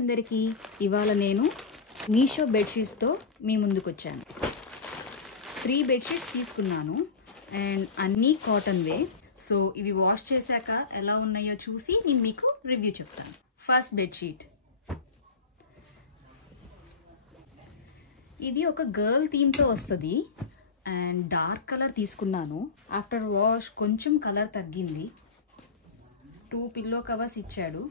అందరికీ, ఇవాళ నేను మీషో బెడ్షీట్స్తో మీ ముందుకు వచ్చాను. 3 బెడ్షీట్స్ తీసుకున్నాను అండ్ అన్నీ కాటన్వే. సో ఇవి వాష్ చేశాక ఎలా ఉన్నాయో చూసి నేను మీకు రివ్యూ చెప్తాను. ఫస్ట్ బెడ్షీట్, ఇది ఒక గర్ల్ థీమ్తో వస్తుంది అండ్ డార్క్ కలర్ తీసుకున్నాను. ఆఫ్టర్ వాష్ కొంచెం కలర్ తగ్గింది. 2 పిల్లో కవర్స్ ఇచ్చాడు.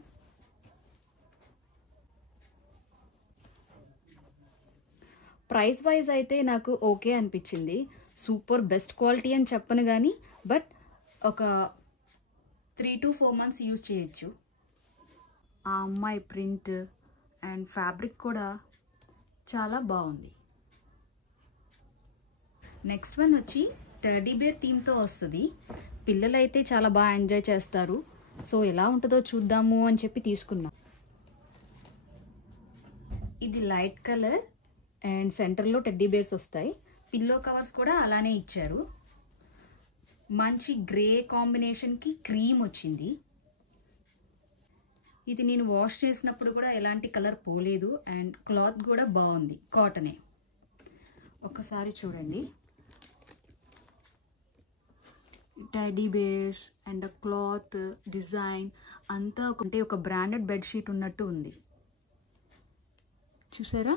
ప్రైస్ వైజ్ అయితే నాకు ఓకే అనిపించింది. సూపర్ బెస్ట్ క్వాలిటీ అని చెప్పను కానీ బట్ ఒక 3 to 4 months యూజ్ చేయొచ్చు. ఆ అమ్మాయి ప్రింట్ అండ్ ఫ్యాబ్రిక్ కూడా చాలా బాగుంది. నెక్స్ట్ వన్ వచ్చి టెడ్డీ బేర్ థీమ్తో వస్తుంది. పిల్లలైతే చాలా బాగా ఎంజాయ్ చేస్తారు. సో ఎలా ఉంటుందో చూద్దాము అని చెప్పి తీసుకున్నాం. ఇది లైట్ కలర్ అండ్ సెంటర్లో టెడ్డీ బేర్స్ వస్తాయి. పిల్లో కవర్స్ కూడా అలానే ఇచ్చారు. మంచి గ్రే కాంబినేషన్కి క్రీమ్ వచ్చింది. ఇది నేను వాష్ చేసినప్పుడు కూడా ఎలాంటి కలర్ పోలేదు అండ్ క్లాత్ కూడా బాగుంది, కాటనే. ఒకసారి చూడండి, teddy bears and cloth design అంతా అంటే ఒక బ్రాండెడ్ బెడ్షీట్ ఉన్నట్టు ఉంది. చూసారా?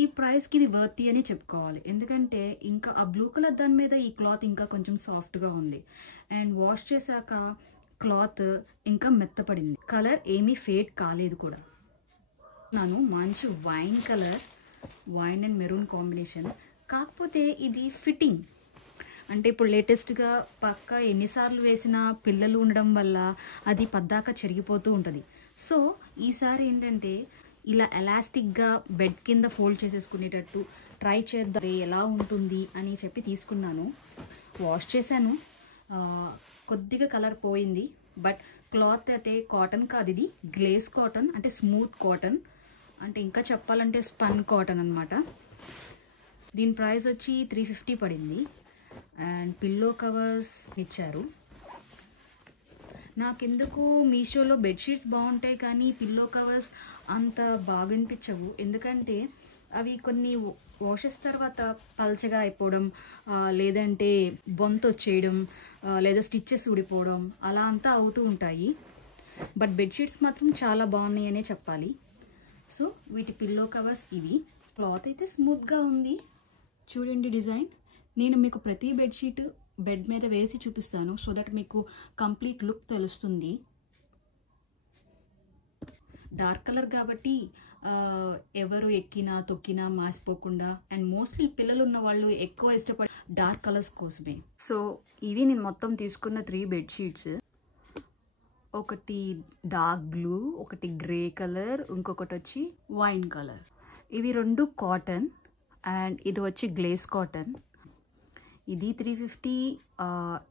ఈ ప్రైస్కి ఇది వర్తీ అని చెప్పుకోవాలి. ఎందుకంటే ఇంకా ఆ బ్లూ కలర్ దాని మీద ఈ క్లాత్ ఇంకా కొంచెం సాఫ్ట్గా ఉంది అండ్ వాష్ చేశాక క్లాత్ ఇంకా మెత్తపడింది. కలర్ ఏమీ ఫేడ్ కాలేదు కూడా. నేను మంచి wine colour, wine and maroon combination. కాకపోతే ఇది ఫిట్టింగ్ అంటే ఇప్పుడు లేటెస్ట్గా పక్క ఎన్నిసార్లు వేసినా పిల్లలు ఉండడం వల్ల అది పద్దాక చెరిగిపోతూ ఉంటుంది. సో ఈసారి ఏంటంటే ఇలా ఎలాస్టిక్గా బెడ్ కింద ఫోల్డ్ చేసేసుకునేటట్టు ట్రై చేద్దాం ఎలా ఉంటుంది అని చెప్పి తీసుకున్నాను. వాష్ చేశాను, కొద్దిగా కలర్ పోయింది. బట్ క్లాత్ అయితే కాటన్ కాదు, ఇది గ్లేస్ కాటన్ అంటే స్మూత్ కాటన్, అంటే ఇంకా చెప్పాలంటే స్పన్ కాటన్ అనమాట. దీని ప్రైస్ వచ్చి 350 పడింది అండ్ పిల్లో కవర్స్ ఇచ్చారు. నాకెందుకు మీషోలో బెడ్షీట్స్ బాగుంటాయి కానీ పిల్లో కవర్స్ అంత బాగా అనిపించవు. ఎందుకంటే అవి కొన్ని వాషెస్ తర్వాత పల్చగా అయిపోవడం, లేదంటే బొంత వచ్చేయడం, లేదా స్టిచ్చెస్ ఊడిపోవడం అలా అంతా అవుతూ ఉంటాయి. బట్ బెడ్షీట్స్ మాత్రం చాలా బాగున్నాయి అనే చెప్పాలి. సో వీటి పిల్లో కవర్స్ ఇవి. క్లాత్ అయితే స్మూత్గా ఉంది. చూడండి డిజైన్. నేను మీకు ప్రతి బెడ్షీట్ బెడ్ మీద వేసి చూపిస్తాను సో దట్ మీకు కంప్లీట్ లుక్ తెలుస్తుంది. డార్క్ కలర్ కాబట్టి ఎవరు ఎక్కినా తొక్కినా మాసిపోకుండా అండ్ మోస్ట్లీ పిల్లలు ఉన్న వాళ్ళు ఎక్కువ ఇష్టపడే డార్క్ కలర్స్ కోసమే. సో ఇవి నేను మొత్తం తీసుకున్న 3 బెడ్షీట్స్. ఒకటి డార్క్ బ్లూ, ఒకటి గ్రే కలర్, ఇంకొకటి వచ్చి వైన్ కలర్. ఇవి 2 కాటన్ అండ్ ఇది వచ్చి గ్లేస్ కాటన్. ఇది 350,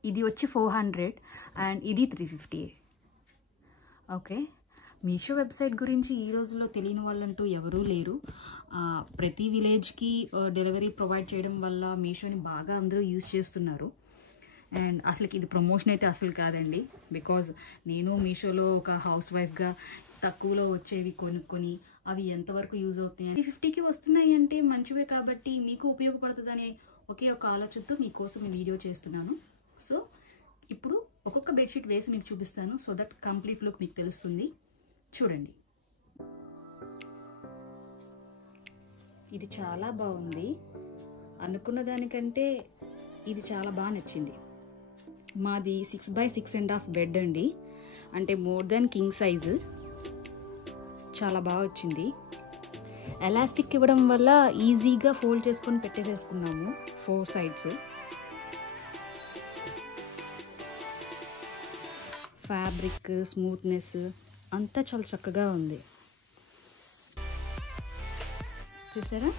ఇది వచ్చి 400 అండ్ ఇది 350. ఓకే, మీషో వెబ్సైట్ గురించి ఈ రోజుల్లో తెలియని వాళ్ళంటూ ఎవరూ లేరు. ప్రతి విలేజ్కి డెలివరీ ప్రొవైడ్ చేయడం వల్ల మీషోని బాగా అందరూ యూజ్ చేస్తున్నారు. అండ్ అసలుకి ఇది ప్రమోషన్ అయితే అసలు కాదండి. బికాజ్ నేను మీషోలో ఒక హౌస్ వైఫ్గా తక్కువలో వచ్చేవి కొనుక్కొని అవి ఎంతవరకు యూజ్ అవుతాయి, 350కి వస్తున్నాయి అంటే మంచివే కాబట్టి మీకు ఉపయోగపడుతుందనే ఒకే ఒక ఆలోచనతో మీకోసం ఈ వీడియో చేస్తున్నాను. సో ఇప్పుడు ఒక్కొక్క బెడ్షీట్ వేసి మీకు చూపిస్తాను సో దట్ కంప్లీట్ లుక్ మీకు తెలుస్తుంది. చూడండి, ఇది చాలా బాగుంది. అనుకున్న దానికంటే ఇది చాలా బాగా నచ్చింది. మాది 6x6.5 బెడ్ అండి, అంటే మోర్ దాన్ కింగ్ సైజు. చాలా బాగా వచ్చింది. ఎలాస్టిక్ ఇవ్వడం వల్ల ఈజీగా ఫోల్డ్ చేసుకొని పెట్టేసేసుకున్నాము 4 sides. ఫ్యాబ్రిక్ స్మూత్నెస్ అంతా చాలా చక్కగా ఉంది. చూసారా?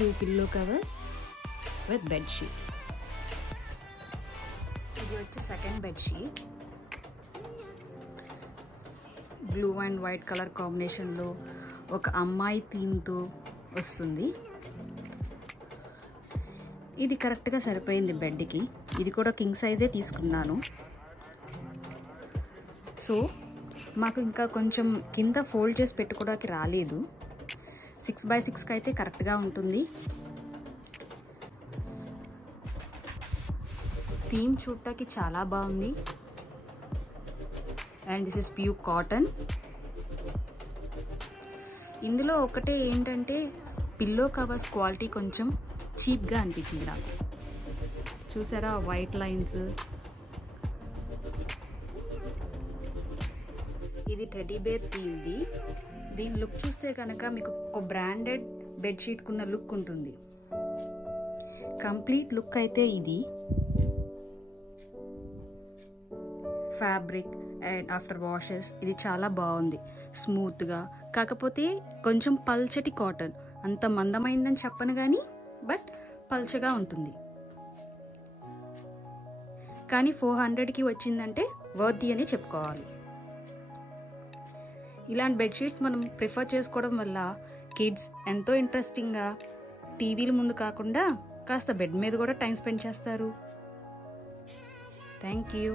2 పిల్లో కవర్స్ విత్ బెడ్షీట్. ఇది వచ్చి second bedsheet. Blue and white colour కాంబినేషన్లో ఒక అమ్మాయి థీమ్తో వస్తుంది. ఇది కరెక్ట్గా సరిపోయింది బెడ్కి. ఇది కూడా కింగ్ సైజే తీసుకున్నాను. సో మాకు ఇంకా కొంచెం కింద ఫోల్డ్ చేసి పెట్టుకోవడానికి రాలేదు. 6x6 అయితే కరెక్ట్గా ఉంటుంది. థీమ్ చూడటానికి చాలా బాగుంది. And this is pure cotton. ఇందులో ఒకటే ఏంటంటే పిల్లో కవర్స్ క్వాలిటీ కొంచెం చీప్గా అనిపించింది నాకు. చూసారా వైట్ లైన్స్. ఇది టెడ్డీ బేర్ థీమ్ది. దీని లుక్ చూస్తే కనుక మీకు ఒక బ్రాండెడ్ బెడ్షీట్కున్న లుక్ ఉంటుంది. కంప్లీట్ లుక్ అయితే ఇది. ఫ్యాబ్రిక్ అండ్ ఆఫ్టర్ వాషెస్ ఇది చాలా బాగుంది, స్మూత్గా. కాకపోతే కొంచెం పల్చటి కాటన్, అంత మందమైందని చెప్పను కానీ బట్ పల్చగా ఉంటుంది. కానీ 400కి వచ్చిందంటే వర్తీ అని చెప్పుకోవాలి. ఇలాంటి బెడ్షీట్స్ మనం ప్రిఫర్ చేసుకోవడం వల్ల కిడ్స్ ఎంతో ఇంట్రెస్టింగ్గా టీవీల ముందు కాకుండా కాస్త బెడ్ మీద కూడా టైం స్పెండ్ చేస్తారు. Thank you.